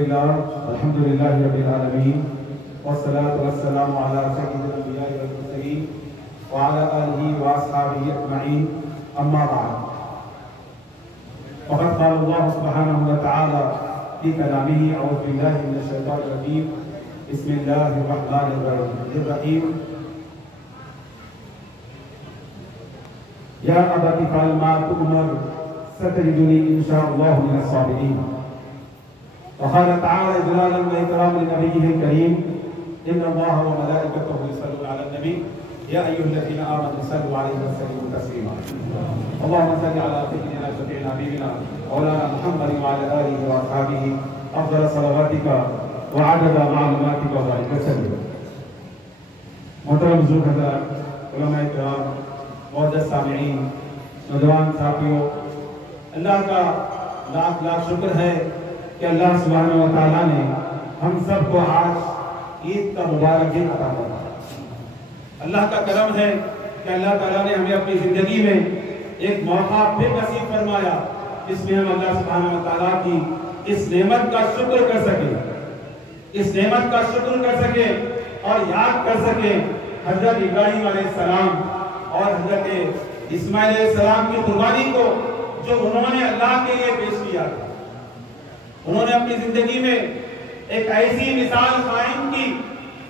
الحمد لله رب العالمين والصلاة والسلام على سيد الأنبياء والمرسلين وعلى آله وأصحابه أجمعين أما بعد فقد قال الله سبحانه وتعالى في كلامه أعوذ بالله من الشيطان الرجيم بسم الله الرحمن الرحيم يا أبت افعل ما تؤمر ستجدني إن شاء الله من الصابرين. وقال تعالى إجلالا وإكراما لنبيه الكريم إن الله وملائكته يصلون على النبي يا أيها الذين آمنوا صلوا عليه وسلموا تسليما. اللهم صل على سيدنا شفيعنا حبيبنا مولانا محمد وعلى آله وأصحابه أفضل صلواتك وعدد معلوماتك وبارك وسلم. محترم حضور حضرات، علماء کرام، معزز سامعین، نوجوان ساتھیوں، اللہ کا لاکھ لاکھ شکر ہے کہ اللہ سبحانہ و تعالیٰ نے ہم سب کو آج عید کا مبارک دن عطا فرمایا. اللہ کا کرم ہے کہ اللہ تعالیٰ نے ہمیں اپنی زندگی میں ایک موقع پھر نصیب فرمایا جس میں ہم اللہ سبحانہ و تعالیٰ کی اس نعمت کا شکر کر سکیں، اور یاد کر سکیں حضرت ابراہیم علیہ السلام اور حضرت اسماعیل علیہ السلام کی قربانی کو جو انہوں نے اللہ کے لیے پیش کیا تھا. انہوں نے اپنی زندگی میں ایک ایسی مثال قائم کی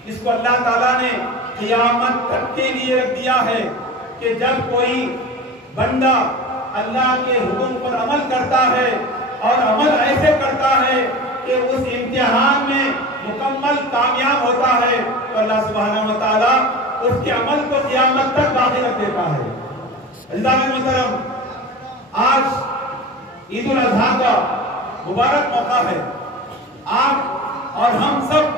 جس کو اللہ تعالیٰ نے قیامت تک کے لیے رکھ دیا ہے کہ جب کوئی بندہ اللہ کے حکم پر عمل کرتا ہے اور عمل ایسے کرتا ہے کہ اس امتحان میں مکمل کامیاب ہوتا ہے تو اللہ سبحانہ و تعالیٰ اس کے عمل کو قیامت تک باقی رکھ دیتا ہے. عزیزان محترم، آج عید الاضحیٰ کا مبارک موقع ہے. آپ اور ہم سب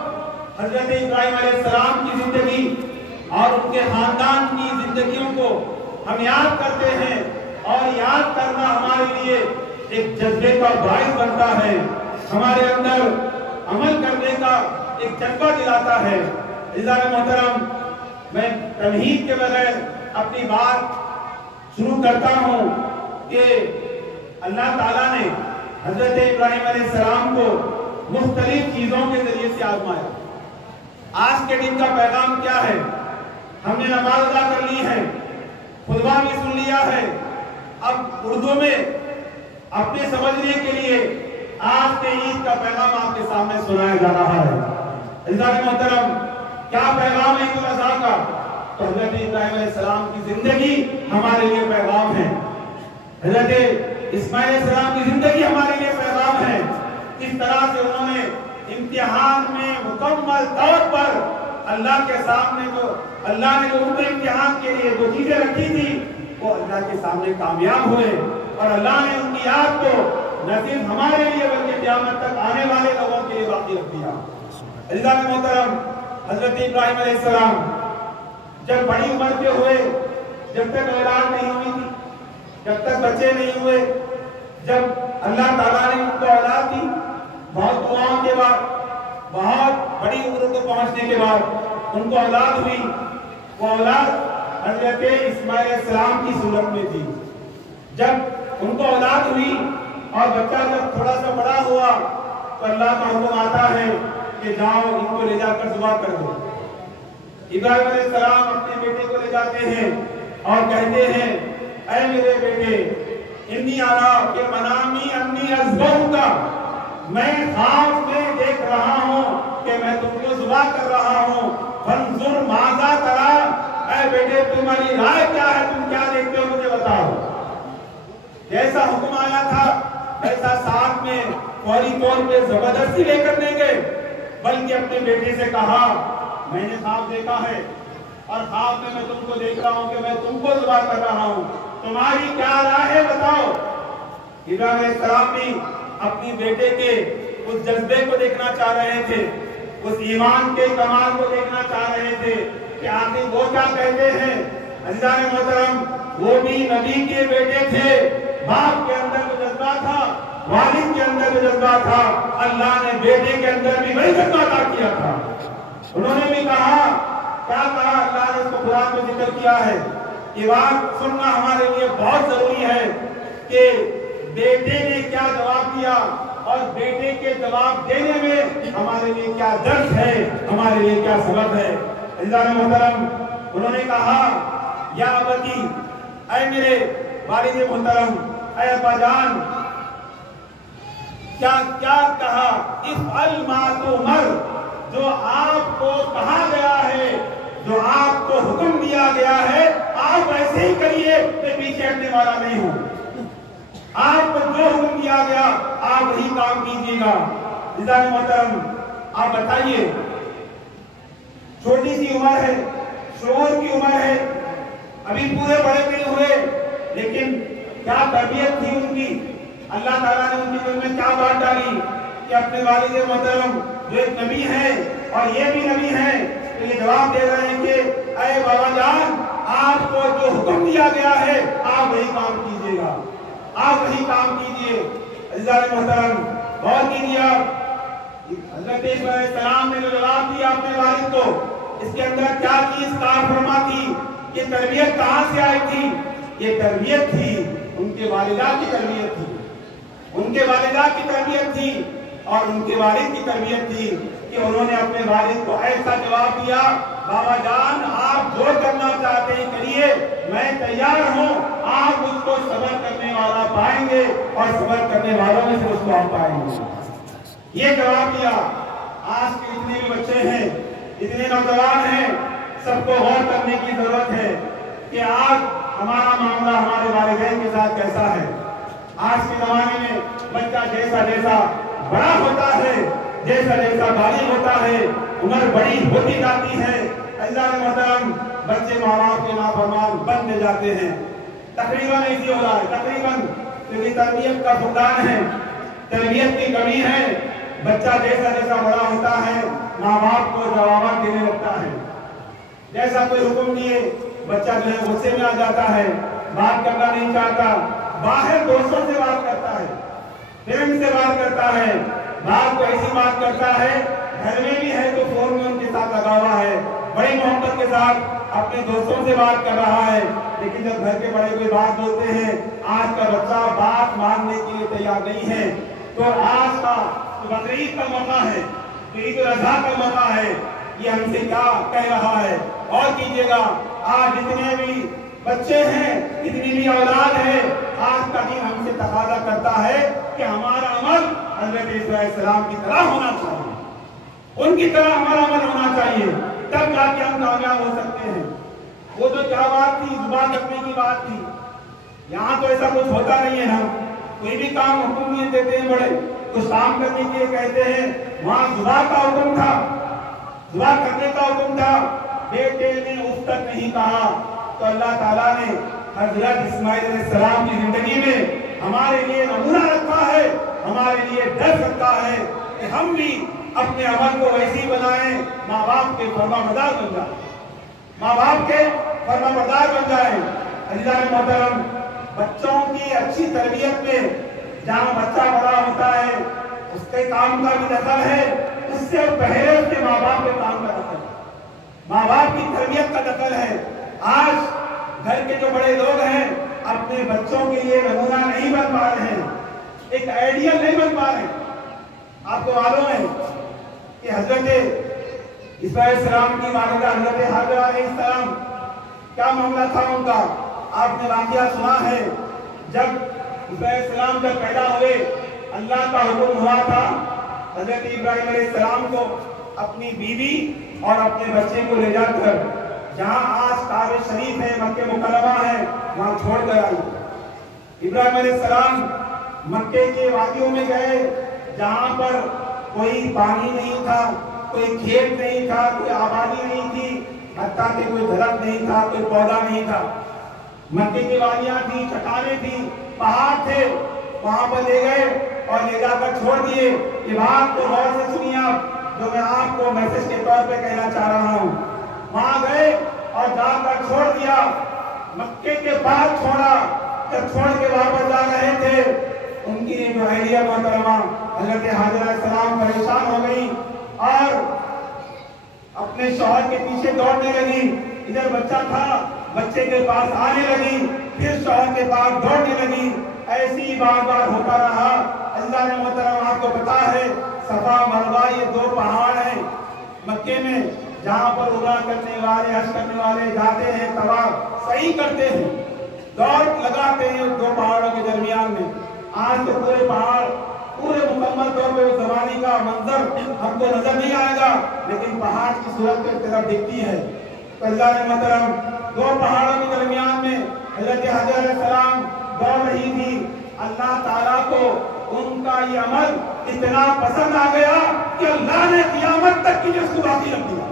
حضرت ابراہیم علیہ السلام کی زندگی اور ان کے خاندان کی زندگیوں کو ہم یاد کرتے ہیں، اور یاد کرنا ہمارے لیے ایک جذبے کا باعث بنتا ہے، ہمارے اندر عمل کرنے کا ایک جذبہ دلاتا ہے. عزیزان محترم، میں تمہید کے بغیر اپنی بات شروع کرتا ہوں کہ اللہ تعالیٰ نے حضرت ابراہیم علیہ السلام کو مختلف چیزوں کے ذریعے سے آزمایا. آج کے دن کا پیغام کیا ہے؟ ہم نے نماز ادا کر لی ہے، خطبہ بھی سن لیا ہے. اب اردو میں اپنے سمجھنے کے لیے آج کے عید کا پیغام آپ کے سامنے سنایا جا رہا ہے. عزیزان محترم، کیا پیغام ہے عید الاضحیٰ کا؟ تو حضرت ابراہیم علیہ السلام کی زندگی ہمارے لیے پیغام ہے. حضرت اسماعیل علیہ السلام کی زندگی ہمارے لیے پیغام ہے. کس طرح سے انہوں نے امتحان میں مکمل طور پر اللہ کے سامنے اللہ نے جو ان کو امتحان کے لیے جو چیزیں رکھی تھی وہ اللہ کے سامنے کامیاب ہوئے، اور اللہ نے ان کی یاد کو نہ صرف ہمارے لیے بلکہ قیامت تک آنے والے لوگوں کے لیے باقی رکھ دیا. عزیزان محترم، حضرت ابراہیم علیہ السلام جب بڑی عمر کے ہوئے، جب تک اولاد نہیں ہوئی تھی، جب تک بچے نہیں ہوئے، جب اللہ تعالیٰ نے ان کو اولاد دی، بہت دعاؤں کے بعد، بہت بڑی عمر کو پہنچنے کے بعد ان کو اولاد ہوئی. وہ اولاد حضرت اسماعیل علیہ السلام کی صورت میں تھی. جب ان کو اولاد ہوئی اور بچہ جب تھوڑا سا بڑا ہوا تو اللہ کا حکم آتا ہے کہ جاؤ ان کو لے جا کر ذبح کر دو. ابراہیم علیہ السلام اپنے بیٹے کو لے جاتے ہیں اور کہتے ہیں، اے میرے بیٹے، انی ارا فی المنام انی اذبحک، میں خواب میں دیکھ رہا ہوں کہ میں تم کو ذبح کر رہا ہوں. فانظر ماذا ترى، اے بیٹے تمہاری رائے کیا ہے، تم کیا دیکھتے ہو مجھے بتاؤ. جیسا حکم آیا تھا ایسا ساتھ میں فوری طور پہ زبردستی لے کر نہیں گئے، بلکہ اپنے بیٹے سے کہا، میں نے خواب دیکھا ہے اور خواب میں تم کو دیکھ رہا ہوں کہ میں تم کو ذبح کر رہا ہوں، تمہاری کیا رائے ہے بتاؤ. ابراہیم علیہ السلام بھی اپنی بیٹے کے اس جذبے کو دیکھنا چاہ رہے تھے، اس ایمان کے کمال کو دیکھنا چاہ رہے تھے کہ آخر وہ کیا کہتے ہیں. عزیزان محترم، وہ بھی نبی کے بیٹے تھے، باپ کے اندر جو جذبہ تھا، والد کے اندر جو جذبہ تھا، اللہ نے بیٹے کے اندر بھی وہی جذبہ عطا کیا تھا. انہوں نے بھی کہا، کیا کہا اللہ نے اس کو قرآن میں ذکر کیا ہے. یہ بات سننا ہمارے لیے بہت ضروری ہے کہ بیٹے نے کیا جواب دیا اور بیٹے کے جواب دینے میں ہمارے لیے کیا درس ہے، ہمارے لیے کیا سبق ہے۔ عزیزان محترم، انہوں نے کہا یا ابتی، اے میرے والد محترم، اے ابا جان، کیا کہا، افعل ما تؤمر، جو آپ کو کہا گیا ہے، جو آپ کو حکم دیا گیا ہے، آپ ایسے ہی کریے، میں پیچھے ہٹنے والا نہیں ہوں۔ آپ کو جو حکم دیا گیا آپ وہی کام کیجیے گا۔ عزیزان محترم، آپ بتائیے، چھوٹی سی عمر ہے، شعور کی عمر ہے، ابھی پورے بڑے نہیں ہوئے، لیکن کیا تربیت تھی ان کی، اللہ تعالیٰ نے ان کے دل میں کیا بات ڈالی کہ اپنے والد محترم جو ایک نبی ہیں اور یہ بھی نبی ہیں، تو یہ جواب دے رہے ہیں کہ اے بابا جان، آپ کو جو حکم دیا گیا ہے آپ وہی کام کیجیے گا، آپ وہی کام کیجیے۔ عزیزان محترم، غور کیجیے، حضرت ابراہیم علیہ السلام نے جو جواب دیا اپنے والد کو، اس کے اندر کیا چیز کار فرما تھی، یہ تربیت کہاں سے آئی تھی؟ یہ تربیت تھی ان کے والدہ کی تربیت تھی، ان کے والدہ کی تربیت تھی اور ان کے والد کی تربیت تھی کہ انہوں نے اپنے والد کو ایسا جواب دیا، بابا جان آپ جو کرنا چاہتے ہیں کریے، میں تیار ہوں، آپ اس کو صبر کرنے والا پائیں گے اور صبر کرنے والوں میں سے اس کو آپ پائیں گے۔ یہ جواب دیا۔ آج کے اتنے بھی بچے ہیں، اتنے نوجوان ہیں، سب کو غور کرنے کی ضرورت ہے کہ آج ہمارا معاملہ ہمارے والدین کے ساتھ کیسا ہے۔ آج کے زمانے میں بچہ جیسا جیسا بڑا ہوتا ہے، جیسا جیسا بالغ ہوتا ہے، عمر بڑی ہوتی جاتی ہے، عزیزان محترم، بچے ماں باپ کے نافرمان بنتے جاتے ہیں۔ تقریباً ایسی ہو رہا ہے، تقریباً کیونکہ تربیت کا فقدان ہے، تربیت کی کمی ہے۔ بچہ جیسا جیسا بڑا ہوتا ہے ماں باپ کو جوابات دینے لگتا ہے، جیسا کوئی حکم دیے بچہ جو ہے غصے میں آ جاتا ہے، بات کرنا نہیں چاہتا، باہر دوستوں سے بات کرتا ہے، فرینڈ سے بات کرتا ہے، بات کو ایسی بات کرتا ہے، گھر میں بھی ہے تو فون میں ان کے ساتھ لگا ہوا ہے، بڑی محبت کے ساتھ اپنے دوستوں سے بات کر رہا ہے، لیکن جب گھر کے بڑے کوئی بات بولتے ہیں، آج کا بچہ بات ماننے کے لیے تیار نہیں ہے۔ تو آج کا بقرعید کا موقع ہے، عید الاضحیٰ کا موقع ہے، یہ ہم سے کیا کہہ رہا ہے؟ اور کیجئے گا، آج جتنے بھی بچے ہیں، جتنی بھی اولاد ہے، آج کا دن ہم سے تقاضا کرتا ہے کہ ہمارا عمل حضرت عیسیٰ علیہ السلام کی طرح ہونا چاہیے، ان کی طرح ہمارا عمل ہونا چاہیے، تب جا کے ہم کامیاب ہو سکتے ہیں۔ وہ تو کیا بات تھی، زبان رکھنے کی بات تھی، یہاں تو ایسا کچھ ہوتا نہیں ہے نا، کوئی بھی کام حکم نہیں دیتے ہیں بڑے، کچھ کام کرنے کے لیے کہتے ہیں، وہاں زبان کا حکم تھا، دعا کرنے کا حکم تھا، بیٹے نے اف تک نہیں کہا، تو اللہ تعالیٰ نے حضرت اسماعیل علیہ السلام کی زندگی میں ہمارے لیے نمونہ رکھا ہے، ہمارے لیے درس رکھا ہے کہ ہم بھی اپنے عمل کو ویسی بنائیں، ماں باپ کے فرما بردار بن جائیں، ماں باپ کے فرما بردار بن جائیں۔ عزیزان محترم، بچوں کی اچھی تربیت میں جہاں بچہ بڑا ہوتا ہے اس کے کام کا بھی دخل ہے، اس سے پہلے اس کے ماں باپ کے کام کا دخل ہے، ماں باپ کی تربیت کا دخل ہے۔ آج گھر کے جو بڑے لوگ ہیں اپنے بچوں کے لیے نمونہ نہیں بن پا رہے ہیں، ایک آئیڈیل نہیں بن پا رہے ہیں۔ آپ کو معلوم ہے کہ حضرت عیسیٰ علیہ السلام کی والدہ حضرت حاجرہ علیہ السلام، کیا معاملہ تھا ان کا؟ آپ نے واقعہ سنا ہے، جب عیسیٰ علیہ السلام جب پیدا ہوئے، اللہ کا حکم ہوا تھا حضرت ابراہیم علیہ السلام کو اپنی بیوی اور اپنے بچے کو لے جا کر جہاں آج کعبہ شریف ہے، مکہ مکرمہ ہے، وہاں چھوڑ کر آئی۔ ابراہیم علیہ السلام مکے کے وادیوں میں گئے جہاں پر کوئی پانی نہیں تھا، کوئی کھیت نہیں تھا، کوئی آبادی نہیں تھی، حتیٰ کہ کوئی درخت نہیں تھا، کوئی پودا نہیں تھا۔ مکے کی وادیاں تھی، چٹانیں تھی، پہاڑ تھے، وہاں پر لے گئے اور لے جا کر چھوڑ دیے۔ یہ بات کو غور سے سنیے آپ، جو میں آپ کو میسج کے طور پہ کہنا چاہ رہا ہوں۔ وہاں گئے اور جا کر چھوڑ دیا، مکے کے بعد چھوڑا، جب چھوڑ کے واپس جا رہے تھے، ان کی جو اہلیہ محترمہ حضرت حاجرہ علیہ السلام پریشان ہو گئی اور اپنے شوہر کے پیچھے دوڑنے لگی۔ ادھر بچہ تھا، بچے کے پاس آنے لگی، پھر شوہر کے پاس دوڑنے لگی۔ ایسی بار بار ہوتا رہا۔ اللہ نے محترم آپ کو پتا ہے صفا مروہ یہ دو پہاڑ ہیں مکے میں جہاں پر عمرہ کرنے والے حج کرنے والے جاتے ہیں، طواف صحیح کرتے ہیں، دوڑ لگاتے ہیں دو پہاڑوں کے درمیان میں۔ آج تو پورے پہاڑ پورے مکمل طور پہ زمانے کا منظر ہم کو نظر نہیں آئے گا، لیکن پہاڑ کی صورت کی طرف دکھتی ہے۔ تو اللہ نے محترم دو پہاڑوں کے درمیان میں حضرت حجر علیہ السلام دوڑ رہی تھی۔ اللہ تعالیٰ کو ان کا یہ عمل اتنا پسند آ گیا کہ اللہ نے قیامت تک کے لیے اس کو باقی رکھ دیا،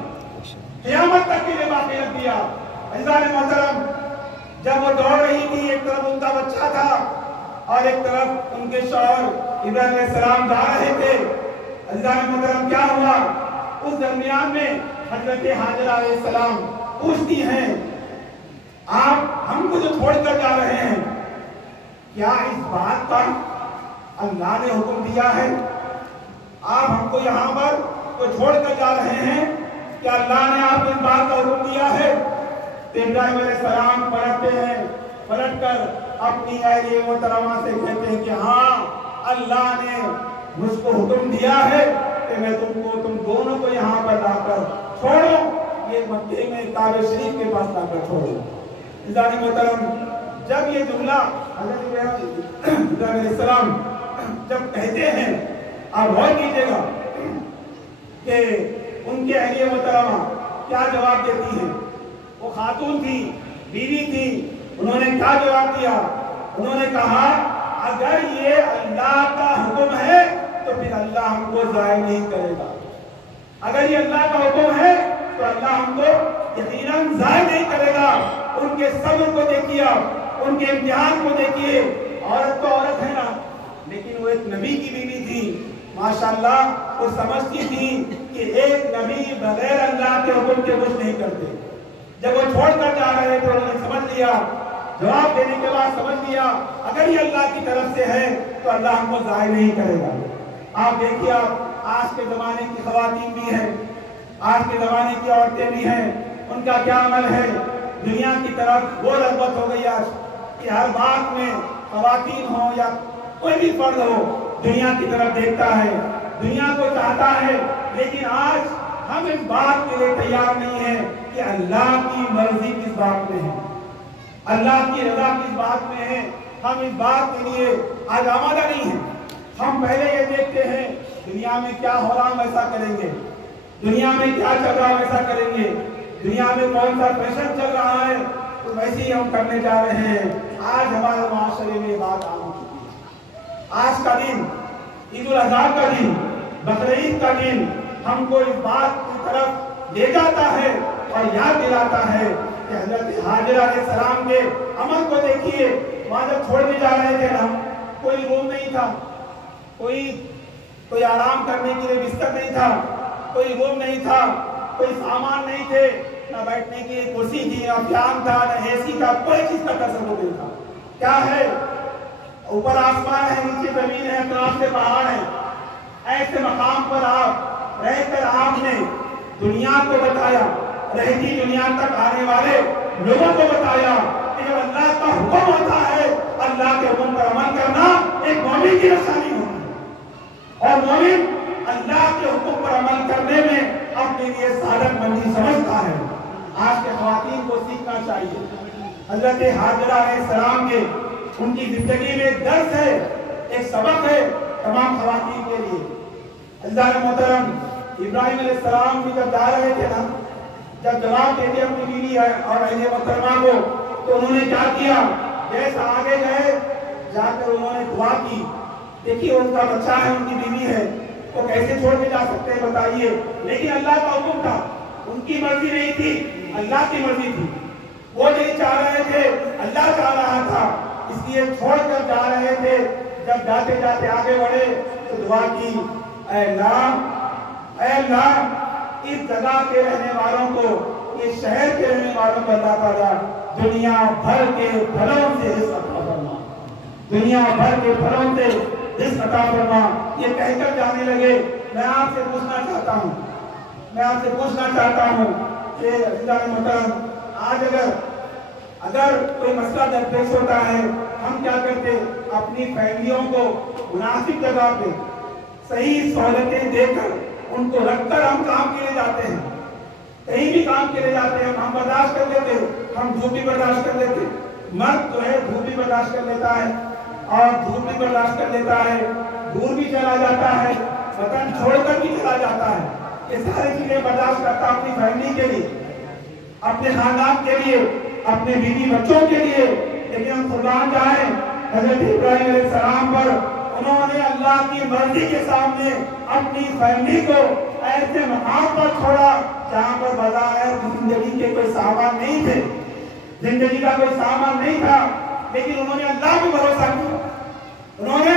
قیامت تک کے لیے باقی رکھ دیا۔ اللہ نے محترم جب وہ دوڑ رہی تھی، ایک طرف ان کا بچہ تھا اور ایک طرف ان کے شوہر ابراہیم علیہ السلام جا رہے تھے۔ اللہ نے محترم کیا ہوا، اس درمیان میں حضرت حاجرہ علیہ السلام پوچھتی ہیں آپ ہم کو جو چھوڑ کر جا رہے ہیں کیا اس بات کا اللہ نے حکم دیا ہے؟ آپ ہم کو یہاں پر تو چھوڑ کر جا رہے ہیں، کیا اللہ نے آپ کو اس بات کا حکم دیا ہے؟ تو ابراہیم علیہ السلام پلٹتے ہیں، پلٹ کر اپنی اہلیہ محترمہ سے کہتے ہیں کہ ہاں اللہ نے مجھ کو حکم دیا ہے کہ میں تم دونوں کو یہاں پر لا کر چھوڑو، یہ مکے میں کعبہ شریف کے پاس لا کر چھوڑو۔ اللہ نے محترم جب یہ جملہ حضرت ابراہیم علیہ السلام جب کہتے ہیں، آپ غور کیجئے گا کہ ان کے اہلیہ محترمہ کیا جواب دیتی ہیں۔ وہ خاتون تھی، بیوی تھی، انہوں نے کیا جواب دیا؟ انہوں نے کہا اگر یہ اللہ کا حکم ہے تو پھر اللہ ہم کو ضائع نہیں کرے گا، اگر یہ اللہ کا حکم ہے تو اللہ ہم کو یقیناً ضائع نہیں کرے گا۔ ان کے صبر کو دیکھیے، ان کے امتحان کو دیکھیے، عورت تو عورت ہے نا، لیکن وہ ایک نبی کی بیوی تھی، ماشاءاللہ وہ سمجھتی تھی کہ ایک نبی بغیر اللہ کے حکم کے کچھ نہیں کرتے۔ جب وہ چھوڑ کر جا رہے تھے انہوں نے سمجھ لیا، جواب دینے کے بعد سمجھ لیا اگر یہ اللہ کی طرف سے ہے تو اللہ ہم کو ضائع نہیں کرے گا۔ آپ دیکھیے آج کے زمانے کی خواتین بھی ہیں، آج کے زمانے کی عورتیں بھی ہیں، ان کا کیا عمل ہے؟ دنیا کی طرف وہ رغبت ہو گئی آج کہ ہر بات میں خواتین ہو یا کوئی بھی فرد ہو دنیا کی طرف دیکھتا ہے، دنیا کو چاہتا ہے، لیکن آج ہم اس بات کے لیے تیار نہیں ہیں کہ اللہ کی مرضی کس بات میں ہے، اللہ کی رضا کس بات میں ہے۔ ہم اس بات کے لیے آج آمادہ نہیں ہیں۔ ہم پہلے یہ دیکھتے ہیں دنیا میں کیا ہو رہا ہم ایسا کریں گے، دنیا میں کیا چل رہا ہم ایسا کریں گے، دنیا میں کون سا فیشن چل رہا ہے تو ویسے ہی ہم کرنے جا رہے ہیں۔ آج ہمارے معاشرے میں یہ بات عام ہو چکی ہے۔ آج کا دن، عید الاضحیٰ کا دن، بقرعید کا دن ہم کو اس بات کی طرف لے جاتا ہے اور یاد دلاتا ہے کہ حضرت حاجرہ علیہ السلام کے عمل کو دیکھیے۔ وہاں جب چھوڑنے جا رہے تھے نا، کوئی روم نہیں تھا، کوئی آرام کرنے کے لیے بستر نہیں تھا، کوئی روم نہیں تھا، کوئی سامان نہیں تھے، نہ بیٹھنے کی کرسی تھی، نہ فیان تھا، نہ اے سی تھا، کوئی چیز کا تصور نہیں تھا۔ کیا ہے؟ اوپر آسمان ہے، نیچے زمین ہے، اطراف سے پہاڑ ہے۔ ایسے مقام پر آپ رہ کر آپ نے دنیا کو بتایا، رہتی دنیا تک آنے والے لوگوں کو بتایا کہ جب اللہ کا حکم ہوتا ہے اللہ کے حکم پر عمل کرنا ایک مومن کی نشانی ہوتی ہے، اور مومن اللہ کے حکم پر عمل کرنے میں اپنے لیے سعادت مندی سمجھتا ہے۔ آج کے خواتین کو سیکھنا چاہیے۔ حضرت حاجرہ علیہ السلام کے ان کی زندگی میں ایک درس ہے، ایک سبق ہے تمام خواتین کے لیے۔ اللہ نے محترم ابراہیم علیہ السلام بھی جب جا رہے تھے نا، جب جواب دیتے اپنی بیوی اور اہلیہ محترمہ کو، تو انہوں نے کیا کیا؟ جیسا آگے گئے جا کر انہوں نے دعا کی۔ دیکھیے ان کا بچہ ہے، ان کی بیوی ہے، تو کیسے چھوڑ کے جا سکتے ہیں بتائیے؟ لیکن اللہ کا حکم تھا، ان کی مرضی نہیں تھی، اللہ کی مرضی تھی۔ وہ نہیں چاہ رہے تھے، اللہ چاہ رہا تھا، اس لیے چھوڑ کر جا رہے تھے۔ جب جاتے جاتے آگے بڑھے تو دعا کی، اے اللہ اس جگہ کے رہنے والوں کو، اس شہر کے رہنے والوں کو اللہ تعالیٰ دنیا بھر کے پھلوں سے رزق عطا فرما، دنیا بھر کے پھلوں سے رزق عطا فرما۔ یہ کہہ کر جانے لگے۔ میں آپ سے پوچھنا چاہتا ہوں کہ اللہ محترم آج اگر کوئی مسئلہ درپیش ہوتا ہے ہم کیا کرتے؟ اپنی فیملیوں کو مناسب جگہ پہ صحیح سہولتیں دے کر ان کو رکھ کر ہم کام کے لیے جاتے ہیں. کہیں بھی کام کے لیے جاتے ہیں ہم برداشت کر لیتے ہیں, ہم دھوپ بھی برداشت کر لیتے ہیں. مرد جو ہے دھوپ بھی برداشت کر لیتا ہے اور دھوپ بھی برداشت کر لیتا ہے, دور بھی چلا جاتا ہے, وطن چھوڑ کر بھی چلا جاتا ہے. یہ ساری چیزیں برداشت کرتا اپنی فیملی کے لیے, اپنے خاندان کے لیے, اپنے بیوی بچوں کے لیے. لیکن ہم قربان جائیں حضرت ابراہیم علیہ السلام پر, انہوں نے اللہ کی مرضی کے سامنے اپنی فیملی کو ایسے مقام پر چھوڑا جہاں پر بظاہر زندگی کے کوئی سامان نہیں تھے, زندگی کا کوئی سامان نہیں تھا, لیکن انہوں نے اللہ پہ بھروسہ کیا. انہوں نے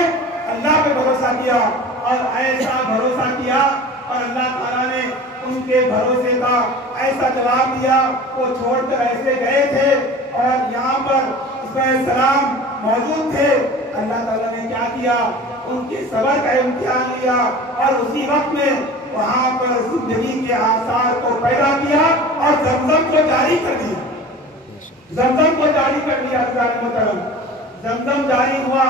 اللہ پہ بھروسہ کیا اور ایسا بھروسہ کیا اور اللہ تعالیٰ نے ان کے بھروسے کا ایسا جواب دیا. وہ چھوڑ کر ایسے گئے تھے اور یہاں پر علیہ السلام موجود تھے. اللہ تعالیٰ نے کیا کیا, ان کے صبر کا امتحان لیا اور اسی وقت میں وہاں پر زندگی کے آثار کو پیدا کیا اور زمزم کو جاری کر دیا. زمزم کو جاری کر دیا. زمزم جاری ہوا.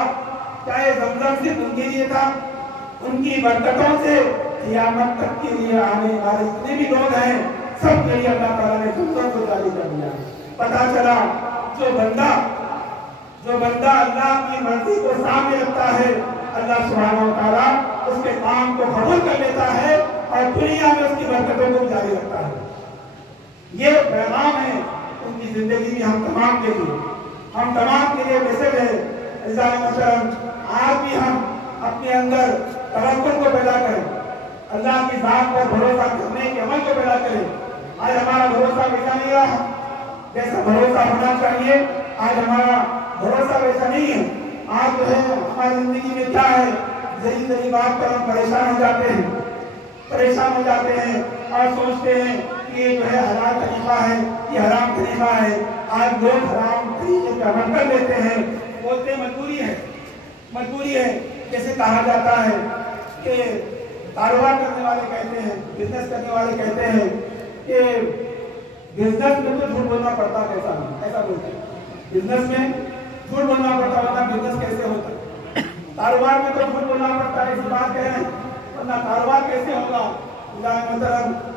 چاہے زمزم صرف ان کے لیے تھا, ان کی برکتوں سے قیامت تک کے لیے آنے والے جتنے بھی لوگ ہیں سب کے لیے اللہ تعالیٰ نے زمزم کو جاری کر دیا. پتا چلا جو بندہ اللہ کی مرضی کو سامنے رکھتا ہے, اللہ سبحانہ و تعالیٰ اس کے کام کو قبول کر لیتا ہے اور دنیا میں اس کی برکتوں کو جاری رکھتا ہے. یہ پیغام ہے ان کی زندگی میں ہم تمام کے لیے میسج ہے. آج بھی ہم اپنے اندر توکل کو پیدا کریں, اللہ کی ذات پر بھروسہ کرنے کے عمل کو پیدا کریں. آج ہمارا بھروسہ ویسا نہیں رہا جیسا بھروسہ ہونا چاہیے. آج ہمارا بھروسہ ویسا نہیں ہے. آج جو ہے ہماری زندگی میں کیا ہے, ذری بات پر ہم پریشان ہو جاتے ہیں اور سوچتے ہیں کہ یہ جو ہے حلال طریقہ ہے, یہ حرام طریقہ ہے. آج لوگ حرام طریقے پہ عمل کر لیتے ہیں, بولتے ہیں مجبوری ہے. جیسے کہا جاتا ہے کہ کاروبار کرنے والے کہتے ہیں, بزنس کرنے والے کہتے ہیں کہ بزنس میں تو جھوٹ بولنا پڑتا, ایسا بولتے ہیں. بزنس میں جھوٹ بولنا پڑتا, ورنہ بزنس کیسے ہوتا؟ کاروبار میں تو جھوٹ بولنا پڑتا ہے, ایسی بات کہہ رہے ہیں, ورنہ کاروبار کیسے ہوگا؟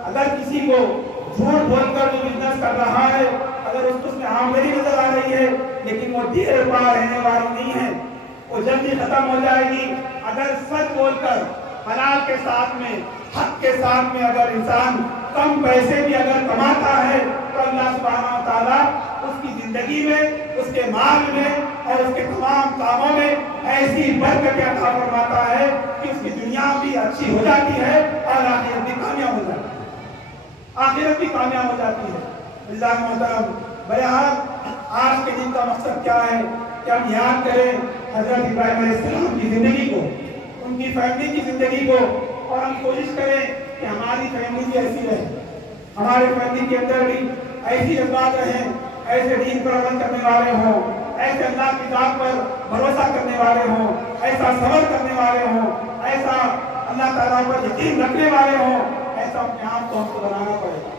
اگر کسی کو جھوٹ بول کر جو بزنس کر رہا ہے, اگر اس میں آمدنی نظر آ رہی ہے لیکن وہ دیر پا رہنے والی نہیں ہے, وہ جلدی ختم ہو جائے گی. اگر سچ بول کر حلال کے ساتھ میں, حق کے ساتھ میں اگر انسان کم پیسے بھی اگر کماتا ہے تو اللہ سبحانہ و تعالیٰ اس کی زندگی میں, اس کے مال میں اور اس کے تمام کاموں میں ایسی برکت عطا فرماتا ہے کہ اس کی دنیا بھی اچھی ہو جاتی ہے اور آخرت بھی کامیاب ہو جاتی ہے. عزیزان محترم, بہرحال آج کے دن کا مقصد کیا ہے کہ ہم یاد کریں حضرت ابراہیم علیہ السلام کی زندگی کو, ان کی فیملی کی زندگی کو, اور ہم کوشش کریں کہ ہماری فیملی بھی ایسی رہے, ہمارے فیملی کے اندر بھی ایسی جذبات رہیں, ایسے دین پر عمل کرنے والے ہوں, ایسے اللہ کی ذات پر بھروسہ کرنے والے ہوں, ایسا صبر کرنے والے ہوں, ایسا اللہ تعالیٰ پر یقین رکھنے والے ہوں. ایسا اپنے آپ کو ہم کو بنانا پڑے گا.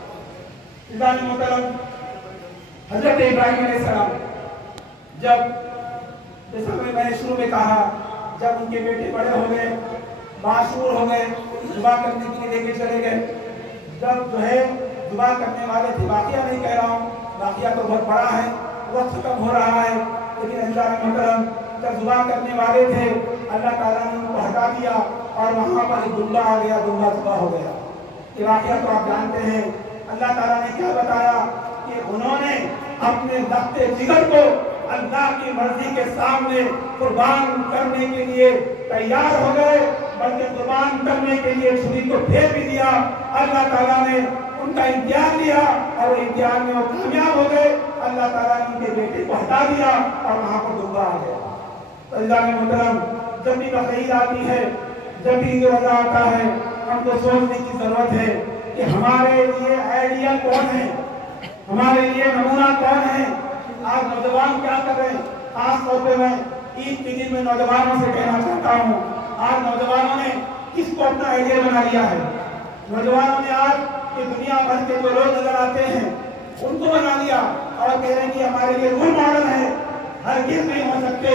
عزیزان محترم, حضرت ابراہیم علیہ السلام جیسا میں نے شروع میں کہا, جب ان کے بیٹے بڑے ہو گئے, باشعور ہو گئے, ذبح کرنے کے لیے لے کے چلے گئے. جب جو ہے ذبح کرنے والے تھے, واقعہ نہیں کہہ رہا ہوں, واقعہ تو بہت بڑا ہے, وقت ختم ہو رہا ہے, لیکن عزیزان محترم جب ذبح کرنے والے تھے اللہ تعالیٰ نے ان کو ہٹا دیا اور وہاں پر ایک دلہا آ گیا, دلہا ذبح ہو گیا. یہ واقعہ تو آپ جانتے ہیں. اللہ تعالیٰ نے کیا بتایا کہ انہوں نے اپنے لخت جگر کو اللہ کی مرضی کے سامنے قربان کرنے کے لیے تیار ہو گئے, بلکہ قربان کرنے کے لیے چھری کو پھیر بھی دیا. اللہ تعالیٰ نے ان کا امتحان لیا اور امتحان میں وہ کامیاب ہو گئے. اللہ تعالیٰ نے ان کے بیٹے کو ہٹا دیا اور وہاں پر دلہا آ گیا. عزیزان محترم, جب بھی بقرعید آتی ہے, جب بھی عید الاضحیٰ آتا ہے, ہم کو سوچنے کی ضرورت ہے کہ ہمارے لیے آئیڈیل کون ہے, ہمارے لیے نمونہ کون ہے. آج نوجوان کیا کر رہے ہیں؟ خاص طور پہ میں عید کے دن میں نوجوانوں سے کہنا چاہتا ہوں, آج نوجوانوں نے کس کو اپنا آئیڈیل بنا لیا ہے. نوجوانوں نے آج کہ دنیا بھر کے جو لوگ نظر آتے ہیں ان کو بنا لیا اور کہہ رہے ہیں کہ ہمارے لیے رول ماڈل ہے. ہرگز نہیں ہو سکتے.